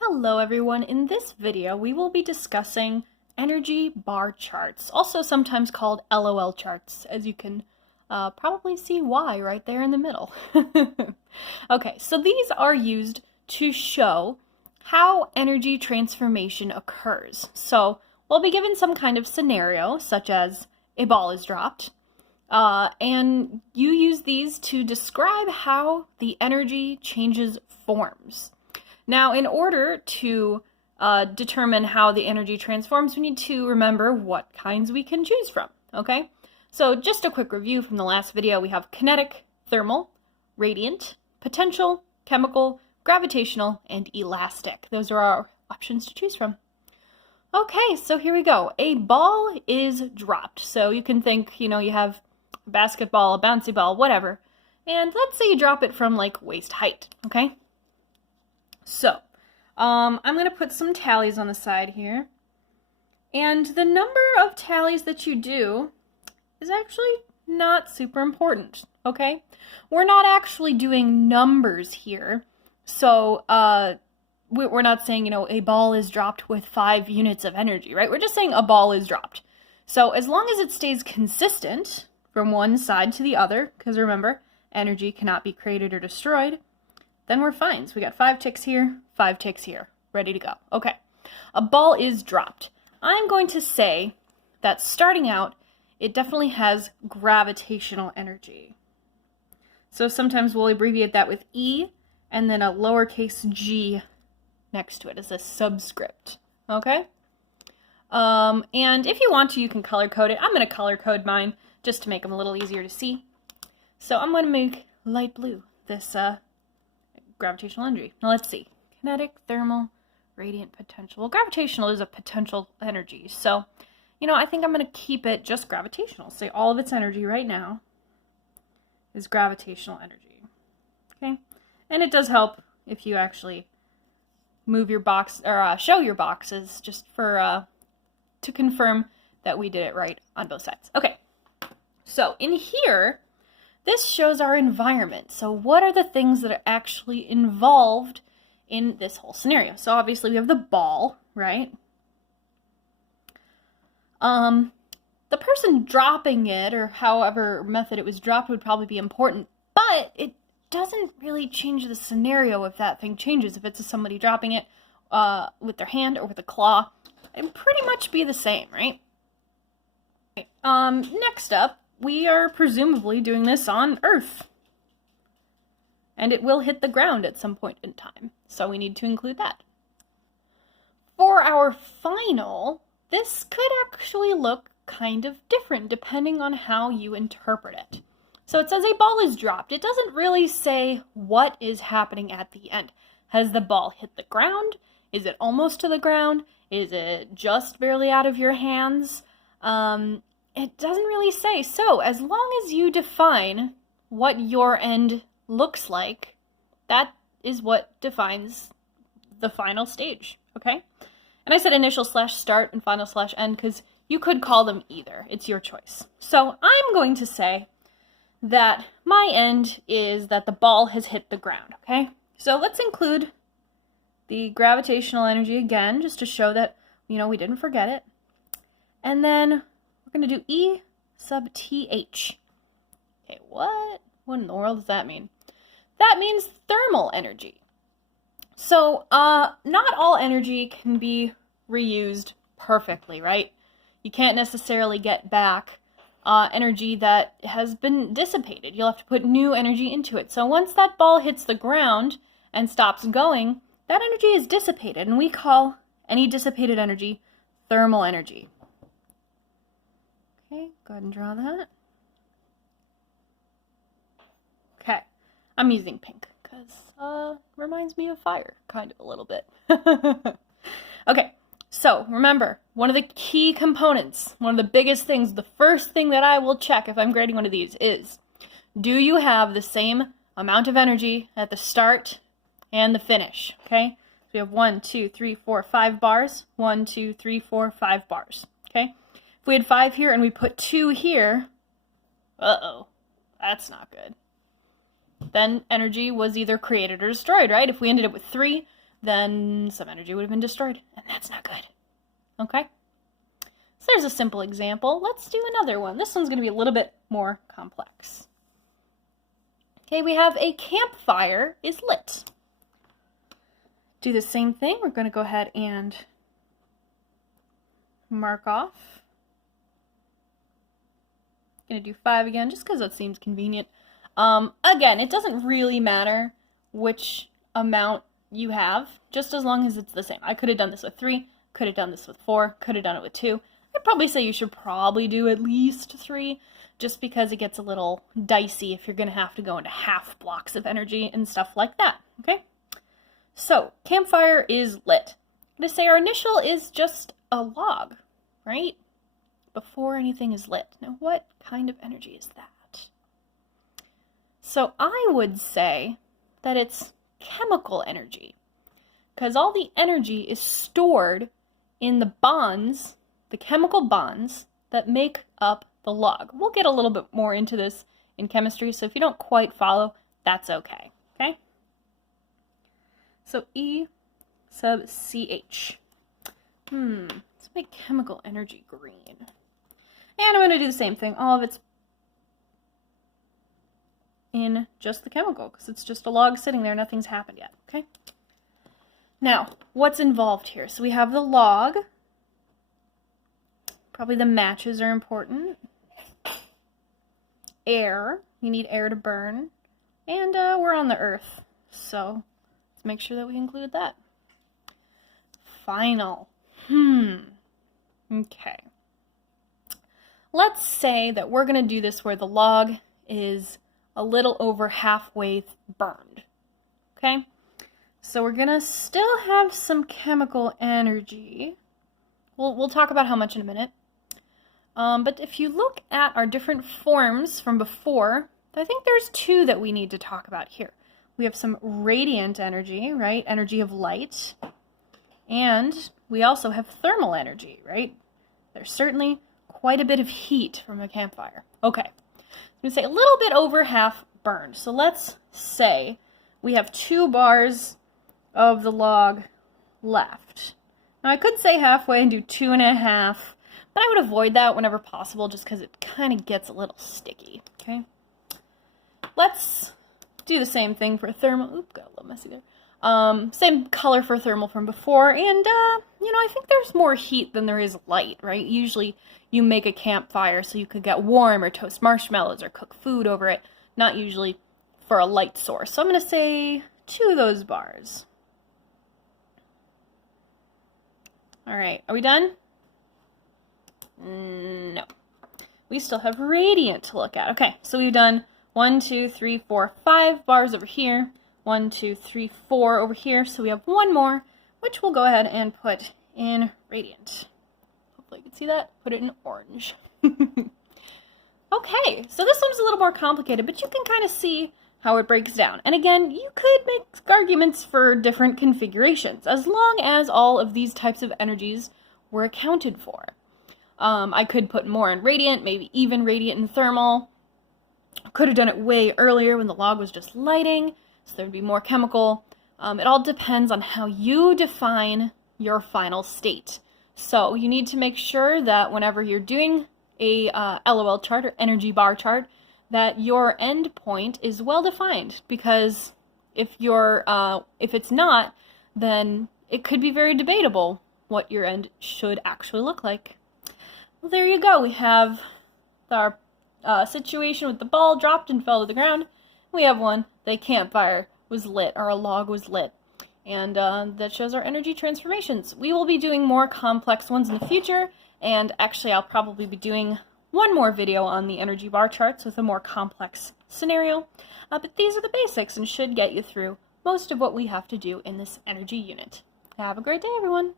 Hello everyone, in this video we will be discussing energy bar charts, also sometimes called LOL charts, as you can probably see why right there in the middle. Okay, so these are used to show how energy transformation occurs. So we'll be given some kind of scenario, such as a ball is dropped, and you use these to describe how the energy changes forms. Now, in order to determine how the energy transforms, we need to remember what kinds we can choose from, okay? So just a quick review from the last video, we have kinetic, thermal, radiant, potential, chemical, gravitational, and elastic. Those are our options to choose from. Okay, so here we go. A ball is dropped. So you can think, you have a basketball, a bouncy ball, whatever. And let's say you drop it from like waist height, okay? So, I'm going to put some tallies on the side here. And the number of tallies that you do is actually not super important, okay? We're not actually doing numbers here. So, we're not saying, a ball is dropped with 5 units of energy, right? We're just saying a ball is dropped. So, as long as it stays consistent from one side to the other, because remember, energy cannot be created or destroyed, then we're fine. So we got 5 ticks here, 5 ticks here, ready to go. Okay, a ball is dropped. I'm going to say that starting out, it definitely has gravitational energy. So sometimes we'll abbreviate that with E and then a lowercase g next to it as a subscript, okay? And if you want to, you can color code it. I'm going to color code mine just to make them a little easier to see. So I'm going to make light blue this gravitational energy. Now let's see. Kinetic, thermal, radiant, potential. Well, gravitational is a potential energy. So, I think I'm going to keep it just gravitational. Say all of its energy right now is gravitational energy. Okay? And it does help if you actually move your box, or show your boxes, just for, to confirm that we did it right on both sides. Okay. So, in here, this shows our environment. So what are the things that are actually involved in this whole scenario? So obviously we have the ball, right? The person dropping it, or however method it was dropped, would probably be important, but it doesn't really change the scenario if that thing changes. If it's somebody dropping it with their hand or with a claw, it'd pretty much be the same, right? Next up, we are presumably doing this on Earth. And it will hit the ground at some point in time, so we need to include that. For our final, this could actually look kind of different depending on how you interpret it. So it says a ball is dropped. It doesn't really say what is happening at the end. Has the ball hit the ground? Is it almost to the ground? Is it just barely out of your hands? It doesn't really say. So, as long as you define what your end looks like, that is what defines the final stage, okay? And I said initial / start and final / end because you could call them either. It's your choice. So, I'm going to say that my end is that the ball has hit the ground, okay? So, let's include the gravitational energy again, just to show that, we didn't forget it. And then we're going to do E sub TH. Okay, what in the world does that mean? That means thermal energy. So, not all energy can be reused perfectly, right? You can't necessarily get back energy that has been dissipated. You'll have to put new energy into it. So once that ball hits the ground and stops going, that energy is dissipated, and we call any dissipated energy thermal energy. Okay, go ahead and draw that. Okay, I'm using pink because reminds me of fire, kind of a little bit. Okay, so remember, one of the key components, one of the biggest things, the first thing that I will check if I'm grading one of these is, do you have the same amount of energy at the start and the finish, okay? So we have 1, 2, 3, 4, 5 bars, 1, 2, 3, 4, 5 bars, okay? If we had 5 here and we put 2 here, that's not good. Then energy was either created or destroyed, right? If we ended up with 3, then some energy would have been destroyed, and that's not good. Okay? So there's a simple example. Let's do another one. This one's going to be a little bit more complex. Okay, we have a campfire is lit. Do the same thing. We're going to go ahead and mark off. Going to do 5 again, just because that seems convenient. Again, it doesn't really matter which amount you have, just as long as it's the same. I could have done this with 3, could have done this with 4, could have done it with 2. I'd probably say you should probably do at least 3, just because it gets a little dicey if you're going to have to go into half blocks of energy and stuff like that, okay? So, campfire is lit. I'm going to say our initial is just a log, right? Before anything is lit. Now, what kind of energy is that? So, I would say that it's chemical energy, because all the energy is stored in the bonds, the chemical bonds that make up the log. We'll get a little bit more into this in chemistry, so if you don't quite follow, that's okay, okay? So E sub CH. Let's make chemical energy green. And I'm going to do the same thing. All of it's in just the chemical, because it's just a log sitting there. Nothing's happened yet, okay? Now, what's involved here? So we have the log. Probably the matches are important. Air. You need air to burn. And we're on the earth, so let's make sure that we include that. Final. Okay. Let's say that we're going to do this where the log is a little over halfway burned. Okay? So we're going to still have some chemical energy. We'll talk about how much in a minute. But if you look at our different forms from before, I think there's 2 that we need to talk about here. We have some radiant energy, right? Energy of light. And we also have thermal energy, right? There's certainly quite a bit of heat from a campfire. Okay, I'm going to say a little bit over half burned. So let's say we have 2 bars of the log left. Now I could say halfway and do 2.5, but I would avoid that whenever possible just because it kind of gets a little sticky, okay? Let's do the same thing for thermal. Oop, got a little messy there. Same color for thermal from before, and, I think there's more heat than there is light, right? Usually you make a campfire so you could get warm or toast marshmallows or cook food over it, not usually for a light source. So I'm going to say 2 of those bars. All right, are we done? No. We still have radiant to look at. Okay, so we've done 1, 2, 3, 4, 5 bars over here. 1, 2, 3, 4 over here. So we have 1 more, which we'll go ahead and put in radiant. Hopefully you can see that. Put it in orange. Okay, so this one's a little more complicated, but you can kind of see how it breaks down. And again, you could make arguments for different configurations, as long as all of these types of energies were accounted for. I could put more in radiant, maybe even radiant and thermal. Could have done it way earlier when the log was just lighting, so there'd be more chemical. It all depends on how you define your final state. So you need to make sure that whenever you're doing a LOL chart or energy bar chart, that your end point is well defined, because if it's not, then it could be very debatable what your end should actually look like. Well, there you go. We have our situation with the ball dropped and fell to the ground. We have one, the campfire was lit, or a log was lit. And that shows our energy transformations. We will be doing more complex ones in the future, and actually I'll probably be doing one more video on the energy bar charts with a more complex scenario. But these are the basics and should get you through most of what we have to do in this energy unit. Have a great day, everyone!